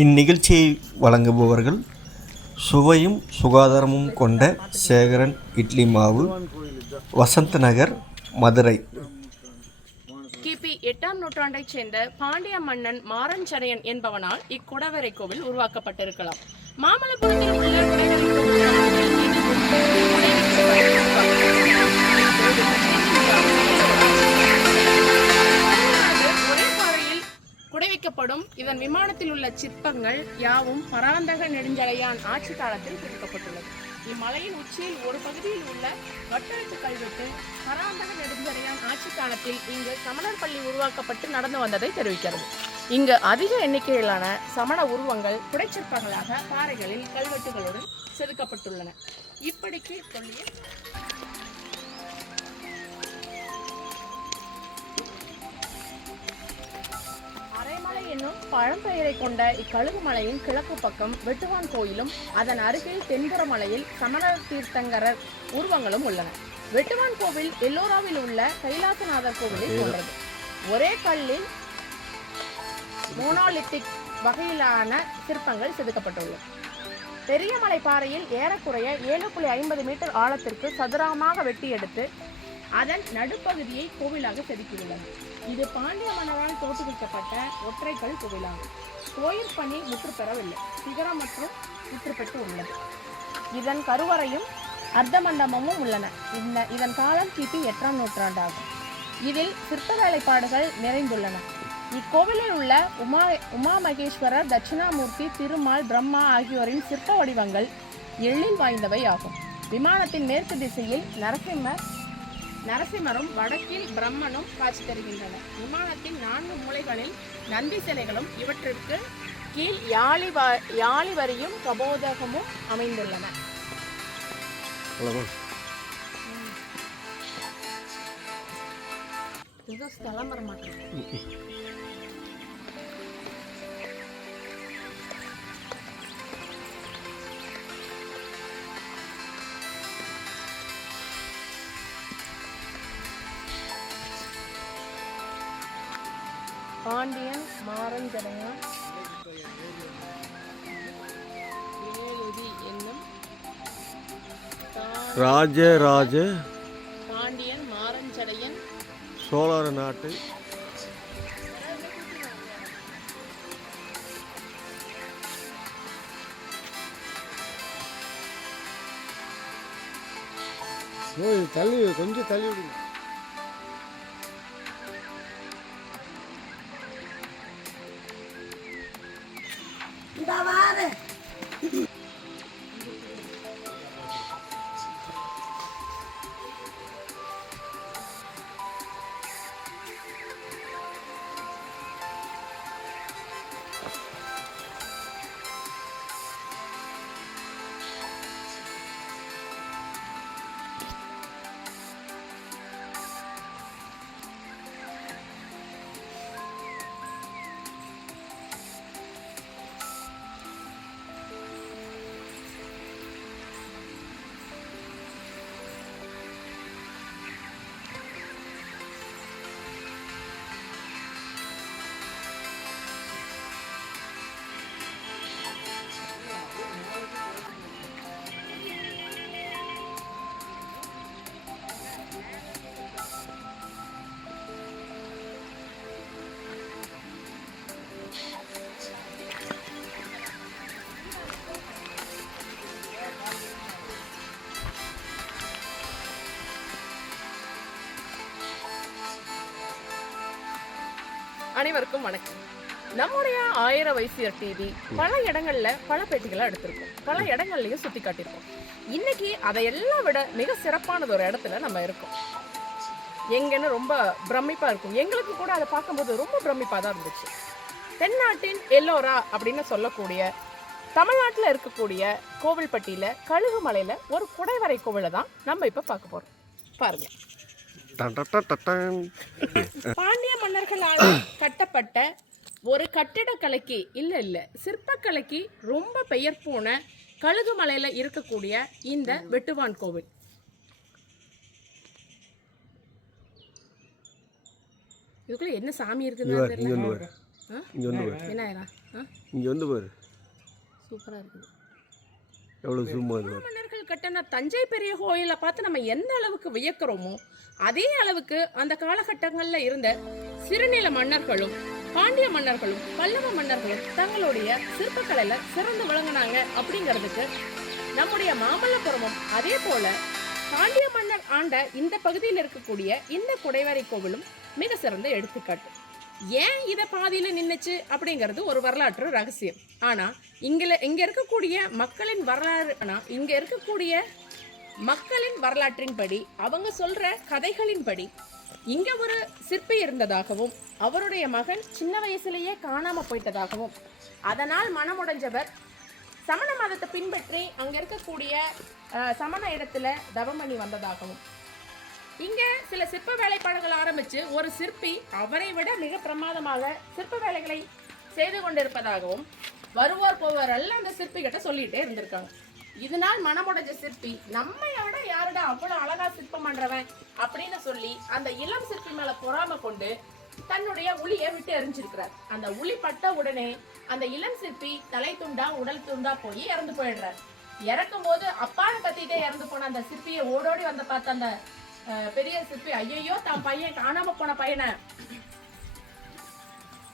இந்நிகழ்ச்சியை வழங்குபவர்கள் சுவையும் சுகாதாரமும் கொண்ட சேகரன் இட்லி மாவு வசந்த நகர் மதுரை. கிபி எட்டாம் நூற்றாண்டைச் சேர்ந்த பாண்டிய மன்னன் மாரஞ்சரையன் என்பவனால் இக்குடவரை கோவில் உருவாக்கப்பட்டிருக்கலாம். மாமல்லபுரத்தில் உள்ள குடைவைக்கப்படும் இதன் விமானத்தில் உள்ள சிற்பங்கள் யாவும் பராந்தக நெடுஞ்சலையான் ஆட்சி காலத்தில் செதுக்கப்பட்டுள்ளது இம்மலையின் உச்சியில் ஒரு பகுதியில் உள்ள வட்டெழுத்து கல்வெட்டு பராந்தக நெடுஞ்சலையான் ஆட்சி காலத்தில் இங்கு சமணர் பள்ளி உருவாக்கப்பட்டு நடந்து வந்ததை தெரிவிக்கிறது. இங்கு அதிக எண்ணிக்கையிலான சமண உருவங்கள் புடைச்சிற்பங்களாக பாறைகளில் கல்வெட்டுகளுடன் செதுக்கப்பட்டுள்ளன. இப்படிக்கு சொல்லிய என்னும் பழம்பெயரை கொண்ட இக்கழுகு மலையின் கிழக்கு பக்கம் வெட்டுவான் கோயிலும் அதன் அருகில் தென்புற மலையில் சமணர் தீர்த்தங்கரர் உருவங்களும் உள்ளன. வெட்டுவான் கோவில் எல்லோராவில் உள்ள கைலாசநாதர் கோவிலை போன்றது ஒரே கல்லில் மோனோலித்திக் வகையிலான சிற்பங்கள் செதுக்கப்பட்டுள்ளது. பெரிய மலை பாறையில் ஏறக்குறைய ஏழு புள்ளி ஐம்பது மீட்டர் ஆழத்திற்கு சதுரமாக வெட்டி எடுத்து அதன் நடுப்பகுதியை கோவிலாக செதுக்கியுள்ளது. இது பாண்டிய மன்னரால் தோற்றுவிக்கப்பட்ட ஒற்றைக்கல் கோவிலாகும் கோயில் பணி முற்று பெறவில்லை. சிகரம் மற்றும் முற்று பெற்று உள்ளது. இதன் கருவறையும் அர்த்த மண்டபமும் உள்ளன. இந்த இதன் காலம் கிபி எட்டாம் நூற்றாண்டாகும். இதில் சிற்ப வேலைப்பாடுகள் நிறைந்துள்ளன. இக்கோவிலில் உள்ள உமா உமா மகேஸ்வரர் தட்சிணாமூர்த்தி திருமால் பிரம்மா ஆகியோரின் சிற்ப வடிவங்கள் எழில் வாய்ந்தவை ஆகும். விமானத்தின் மேற்கு திசையில் நரசிம்மர் நரசிம்மரும் வடக்கில் பிரம்மனும் காட்சி தருகின்றனர். விமானத்தின் நான்கு மூலைகளில் நந்தி சிலைகளும் இவற்றிற்கு கீழ் யாழி வ- யாழி வரியும் கபோதகமும் அமைந்துள்ளன. இது ஸ்தலம் வர பாண்டியன் ஏழுதி என்னும் தா- ராஜராஜ பாண்டியன் மாரஞ்சடையன் சோழர நாட்டை. தள்ளி கொஞ்சம் தள்ளி விடுங்க. அனைவருக்கும் வணக்கம். நம்முடைய ஆயிர வைசியர் டிவி பல இடங்கள்ல பல பேட்டிகளை எடுத்திருக்கோம். பல இடங்கள்லயும் சுத்தி காட்டியிருக்கோம் இன்னைக்கு அதையெல்லாம் விட மிக சிறப்பானது ஒரு இடத்துல நம்ம இருக்கோம். எங்கன்னு ரொம்ப பிரமிப்பா இருக்கும். எங்களுக்கு கூட அதை பார்க்கும்போது ரொம்ப பிரமிப்பா தான் இருந்துச்சு. தென்னாட்டின் எல்லோரா அப்படின்னு சொல்லக்கூடிய தமிழ்நாட்டில் இருக்கக்கூடிய கோவில்பட்டியில கழுகுமலையில ஒரு குடைவரை கோவிலை தான் நம்ம இப்ப பார்க்க போறோம். பாருங்க. மன்னர்களால் கட்டப்பட்ட ஒரு கட்டிடக்கலைக்கு இல்ல இல்ல. சிற்பக்கலைக்கு ரொம்ப பெயர் போன கழுகுமலையில இருக்கக்கூடிய இந்த வெட்டுவான் கோவில். இதுக்குள்ள என்ன சாமி இருக்குன்னு இங்கே வந்து பாரு. சூப்பராக இருக்குது. எவ்வளோ சும்மா மன்னர்கள் கட்டின தஞ்சை பெரிய கோயிலை பார்த்து நம்ம எந்த அளவுக்கு வியக்கிறோமோ அதே அளவுக்கு அந்த காலகட்டங்களில் இருந்த சிறுநில மன்னர்களும் பாண்டிய மன்னர்களும் பல்லவ மன்னர்களும் தங்களுடைய சிற்பக்கலையில சிறந்து விளங்குனாங்க அப்படிங்கிறதுக்கு நம்முடைய மாமல்லபுரமும் அதே போல பாண்டிய மன்னர் ஆண்ட இந்த பகுதியில் இருக்கக்கூடிய இந்த குடைவரை கோவிலும் மிக சிறந்த எடுத்துக்காட்டு. ஏன் இதை பாதியில் நின்றுச்சு அப்படிங்கிறது ஒரு வரலாற்று ரகசியம். ஆனால் இங்கே இங்கே இருக்கக்கூடிய மக்களின் வரலாறு ஆனால் இங்கே இருக்கக்கூடிய மக்களின் வரலாற்றின்படி அவங்க சொல்கிற கதைகளின்படி இங்கே ஒரு சிற்பி இருந்ததாகவும் அவருடைய மகன் சின்ன வயசுலேயே காணாமல் போயிட்டதாகவும் அதனால் மனமுடைஞ்சவர் சமண மதத்தை பின்பற்றி அங்கே இருக்கக்கூடிய சமண இடத்துல தவம் பண்ணி வந்ததாகவும் இங்க சில சிற்ப வேலைப்பாடுகள் ஆரம்பிச்சு ஒரு சிற்பி அவரை விட மிக பிரமாதமாக சிற்ப வேலைகளை செய்து கொண்டிருப்பதாகவும் வருவோர் போவர் எல்லாம் அந்த சிற்பி கிட்ட சொல்லிட்டே இருந்திருக்காங்க. இதனால் மனமுடைஞ்ச சிற்பி நம்மை விட யாருடா அவ்வளவு அழகா சிற்பம் பண்றவன்? அப்படின்னு சொல்லி அந்த இளம் சிற்பி மேல பொறாம கொண்டு தன்னுடைய உளியை விட்டு எரிஞ்சிருக்கிறார். அந்த உளி பட்ட உடனே அந்த இளம் சிற்பி தலை துண்டா உடல் துண்டா போய் இறந்து போயிடுறார். இறக்கும் போது அப்பான்னு கத்திட்டே இறந்து போன அந்த சிற்பியை ஓடோடி வந்து பார்த்த அந்த பெரிய சிற்பி ஐயையோ தான் பையன் காணாம போன பையனை.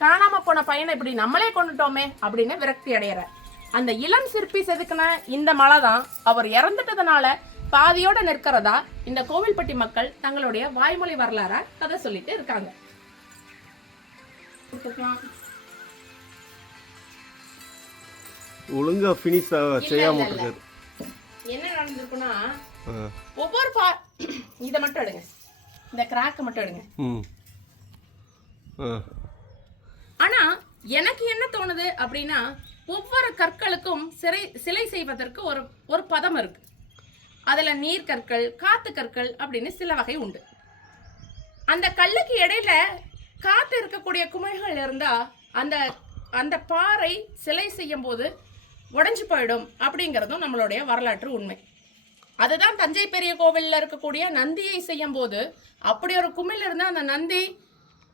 காணாம போன பையனை இப்படி நம்மளே கொண்டுட்டோமே அப்படின்னு விரக்தி அடையறார் அந்த இளம் சிற்பி செதுக்கின இந்த மலை தான் அவர் இறந்துட்டதுனால பாதியோட நிற்கிறதா இந்த கோவில்பட்டி மக்கள் தங்களுடைய வாய்மொழி வரலாறா கதை சொல்லிட்டு இருக்காங்க. ஒழுங்காக ஃபினிஷ் செய்யாம. விட்டுருக்காரு. என்ன நடந்திருக்குன்னா ஒவ்வொரு பா இதை மட்டும் எடுங்க. இந்த கிராக் மட்டும் எடுங்க. ஆனா எனக்கு என்ன தோணுது அப்படின்னா ஒவ்வொரு கற்களுக்கும் சிறை சிலை செய்வதற்கு ஒரு ஒரு பதம் இருக்கு. அதுல நீர் கற்கள் காத்து கற்கள் அப்படின்னு சில வகை உண்டு. அந்த கல்லுக்கு இடையில காத்து இருக்கக்கூடிய குமிழ்கள் இருந்தா அந்த அந்த பாறை சிலை செய்யும் போது உடஞ்சி போயிடும் அப்படிங்கிறதும் நம்மளுடைய வரலாற்று உண்மை. அதுதான் தஞ்சை பெரிய கோவிலில் இருக்கக்கூடிய நந்தியை செய்யும் போது அப்படி ஒரு குமிழ் இருந்தால் அந்த நந்தி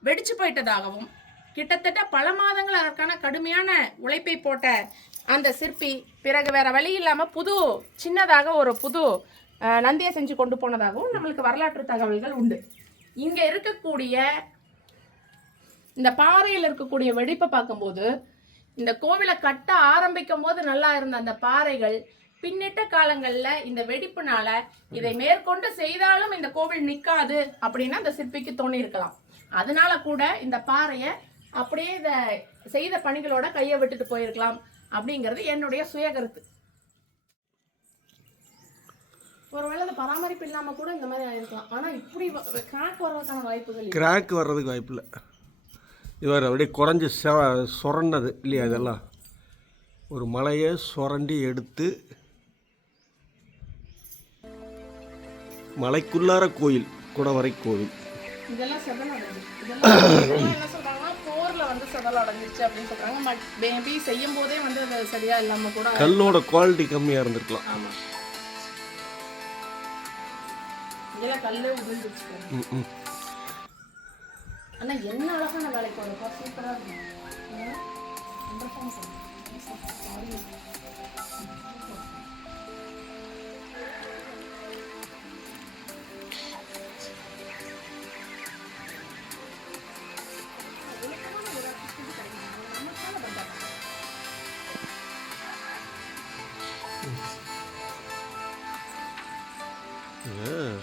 வெடிச்சு போயிட்டதாகவும் கிட்டத்தட்ட பல மாதங்கள் அதற்கான கடுமையான உழைப்பை போட்ட அந்த சிற்பி பிறகு வேற வழி இல்லாமல் புது சின்னதாக ஒரு புது நந்தியை செஞ்சு கொண்டு போனதாகவும் நம்மளுக்கு வரலாற்று தகவல்கள் உண்டு. இங்கே இருக்கக்கூடிய இந்த பாறையில் இருக்கக்கூடிய வெடிப்பை பார்க்கும்போது இந்த கோவிலை கட்ட ஆரம்பிக்கும் போது நல்லா இருந்த அந்த பாறைகள் பின்னிட்ட காலங்களில் இந்த வெடிப்புனால இதை மேற்கொண்டு செய்தாலும் இந்த கோவில் நிற்காது அப்படின்னு அந்த சிற்பிக்கு தோணி இருக்கலாம் அதனால கூட இந்த பாறையை அப்படியே இதை செய்த பணிகளோட கையை விட்டுட்டு போயிருக்கலாம் அப்படிங்கிறது என்னுடைய சுய கருத்து. ஒருவேளை இந்த பராமரிப்பு இல்லாமல் கூட இந்த மாதிரி ஆயிருக்கலாம். ஆனால் இப்படி கிராக் வர்றதுக்கான வாய்ப்புகள் கிராக் வர்றதுக்கு வாய்ப்பு இல்லை. இவர் அப்படியே குறைஞ்சி செ சுரண்டது இல்லையா இதெல்லாம்? ஒரு மலையை சுரண்டி எடுத்து மலைக்குள்ளார கோயில் குடவரை கோவில். இதெல்லாம் கல்லோட குவாலிட்டி கம்மியாக இருந்திருக்கலாம். ஆமா. ஆனால் என்ன அழகான வேலைக்கு வருப்பா சூப்பராக இருக்கும்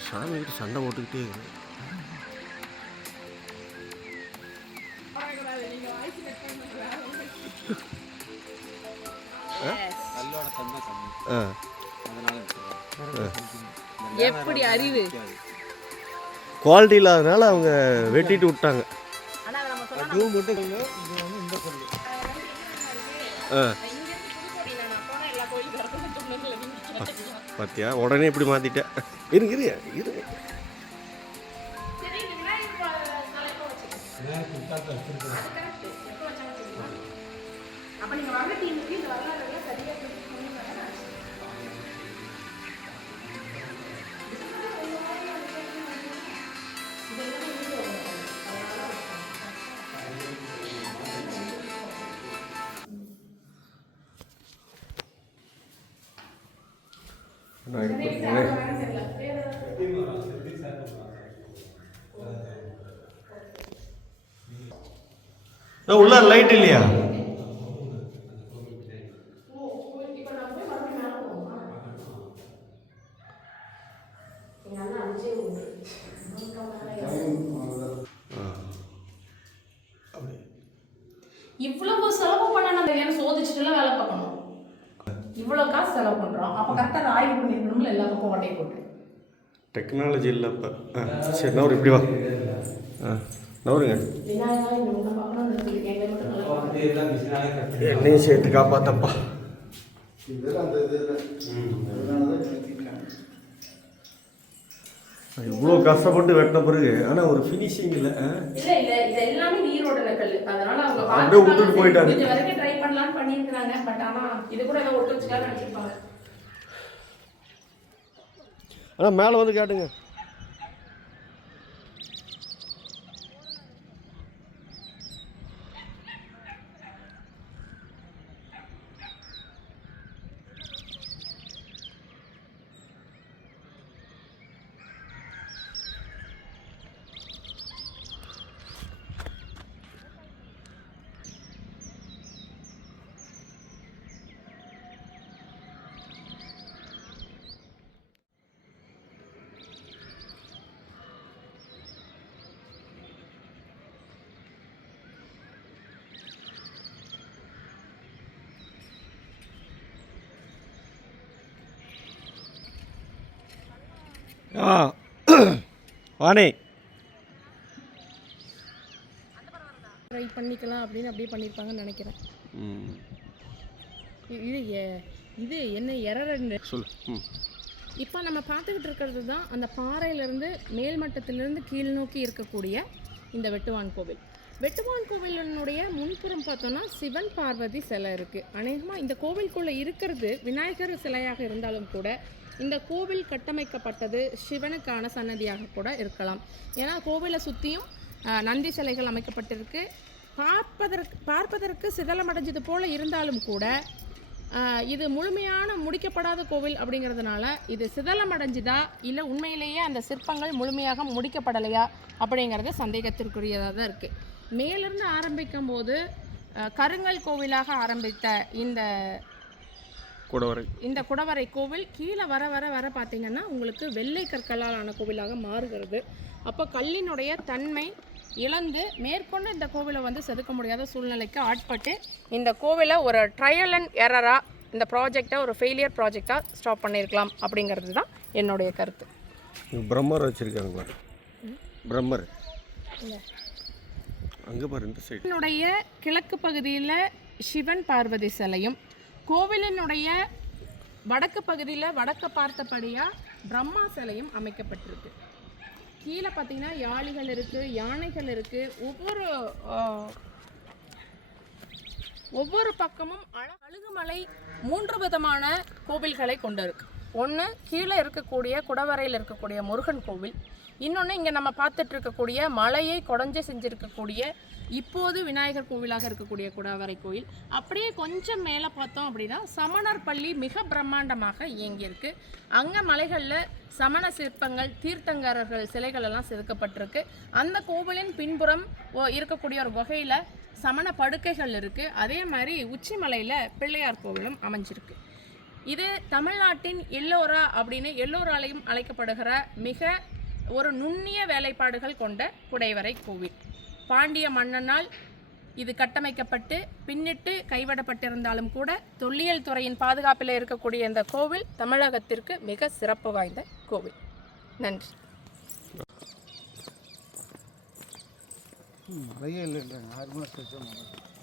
சாமி கிட்ட சண்டை போட்டுக்கிட்டே இருக்கு. எப்படி அறிவு? குவாலிட்டி இல்லாதனால அவங்க வெட்டிட்டு விட்டாங்க. பார்த்தியா உடனே இப்படி மாற்றிட்டேன் இருங்க இருங்க இருங்க சரி அப்போ நீங்கள் வர்ற டீமுக்கு இது வரலாறுல சரியாக உள்ள லைட் இல்லையா? இவ்வளவு செலவு பண்ண நம்ம ஏன்னு சோதிச்சுட்டுலாம் வேலை பார்க்கணும். இவ்வளோ காசு செலவு பண்ணுறோம் அப்போ கரெக்டாக ஆய்வு பண்ணிருக்கணும்ல எல்லா பக்கம் ஓட்டையை போட்டு. டெக்னாலஜி இல்லை இப்போ ஆ சரி நவரு இப்படி வா. ஆ நவருங்க. என்னையும் சேர்த்து காப்பாத்தப்பா. இதெல்லாம் அந்த இது இல்லை அதனால தான் நிறுத்திட்டாங்க இவ்வளோ கஷ்டப்பட்டு வெட்டின பிறகு ஆனால் ஒரு ஃபினிஷிங் இல்லை? இல்ல இல்ல இது எல்லாமே நீரோட நக்கல். அதனால அவங்க அப்படியே விட்டுட்டு போயிட்டாங்க. கொஞ்சம் வரைக்கும் ட்ரை பண்ணலாம்னு பண்ணியிருக்காங்க பட் ஆனா இது கூட ஏதோ ஒட்டு வச்சுக்காக நினைச்சிருப்பாங்க. ஆனால் மேலே வந்து கேட்டுங்க. ஆ. வாணி. ட்ரை பண்ணிக்கலாம் அப்படின்னு அப்படியே பண்ணியிருப்பாங்கன்னு நினைக்கிறேன். இது எ- இது என்ன எரர் சொல்லு. ம். இப்போ நம்ம பார்த்துக்கிட்டு இருக்கிறது தான் அந்த பாறையிலேருந்து மேல்மட்டத்திலிருந்து கீழ் நோக்கி இருக்கக்கூடிய இந்த வெட்டுவான் கோவில். வெட்டுவான் கோவிலினுடைய முன்புறம் பார்த்தோன்னா சிவன் பார்வதி சிலை இருக்குது அநேகமாக இந்த கோவிலுக்குள்ளே இருக்கிறது விநாயகர் சிலையாக இருந்தாலும் கூட இந்த கோவில் கட்டமைக்கப்பட்டது சிவனுக்கான சன்னதியாக கூட இருக்கலாம். ஏன்னா கோவிலை சுற்றியும் நந்தி சிலைகள் அமைக்கப்பட்டிருக்கு. பார்ப்பதற்கு பார்ப்பதற்கு சிதலமடைஞ்சது போல் இருந்தாலும் கூட இது முழுமையான முடிக்கப்படாத கோவில் அப்படிங்கிறதுனால இது சிதலமடைஞ்சுதா? இல்லை உண்மையிலேயே அந்த சிற்பங்கள் முழுமையாக முடிக்கப்படலையா? அப்படிங்கிறது சந்தேகத்திற்குரியதாக தான் இருக்குது மேலிருந்து ஆரம்பிக்கும் போது கருங்கல் கோவிலாக ஆரம்பித்த இந்த கூட வரை இந்த குடவரை கோவில் கீழே வர வர வர பார்த்தீங்கன்னா உங்களுக்கு வெள்ளை கற்களால் ஆன கோவிலாக மாறுகிறது. அப்போ கல்லினுடைய தன்மை இழந்து மேற்கொண்டு இந்த கோவிலை வந்து செதுக்க முடியாத சூழ்நிலைக்கு ஆட்பட்டு இந்த கோவிலை ஒரு ட்ரையல் அண்ட் எரராக இந்த ப்ராஜெக்டை ஒரு ஃபெயிலியர் ப்ராஜெக்டாக ஸ்டாப் பண்ணியிருக்கலாம் அப்படிங்கிறது தான் என்னுடைய கருத்து. பிரம்மர் வச்சுருக்காங்க பாரு. பிரம்மர். அங்கே பாரு இந்த கிழக்கு பகுதியில் சிவன் பார்வதி சிலையும் கோவிலினுடைய வடக்கு பகுதியில் வடக்க பார்த்தபடியாக பிரம்மா சிலையும் அமைக்கப்பட்டிருக்கு. கீழே பார்த்தீங்கன்னா யாளிகள் இருக்குது யானைகள் இருக்குது ஒவ்வொரு ஒவ்வொரு பக்கமும் அழ அழுகுமலை மூன்று விதமான கோவில்களை கொண்டிருக்கு. ஒன்று கீழே இருக்கக்கூடிய குடவரையில் இருக்கக்கூடிய முருகன் கோவில். இன்னொன்று இங்கே நம்ம பார்த்துட்டு இருக்கக்கூடிய மலையை குடஞ்சி செஞ்சுருக்கக்கூடிய இப்போது விநாயகர் கோவிலாக இருக்கக்கூடிய குடவரை கோயில் அப்படியே கொஞ்சம் மேலே பார்த்தோம் அப்படின்னா சமணர் பள்ளி மிக பிரம்மாண்டமாக இயங்கியிருக்கு. அங்கே மலைகளில் சமண சிற்பங்கள் தீர்த்தங்கரர்கள் சிலைகள் எல்லாம் செதுக்கப்பட்டிருக்கு. அந்த கோவிலின் பின்புறம் இருக்கக்கூடிய ஒரு வகையில் சமண படுக்கைகள் இருக்குது அதே மாதிரி உச்சிமலையில் பிள்ளையார் கோவிலும் அமைஞ்சிருக்கு. இது தமிழ்நாட்டின் எல்லோரா அப்படின்னு எல்லோராலையும் அழைக்கப்படுகிற மிக ஒரு நுண்ணிய வேலைப்பாடுகள் கொண்ட குடைவரை கோவில். பாண்டிய மன்னனால் இது கட்டமைக்கப்பட்டு பின்னிட்டு கைவிடப்பட்டிருந்தாலும் கூட தொல்லியல் துறையின் பாதுகாப்பில் இருக்கக்கூடிய இந்த கோவில் தமிழகத்திற்கு மிக சிறப்பு வாய்ந்த கோவில். நன்றி. ஆறு மாதம்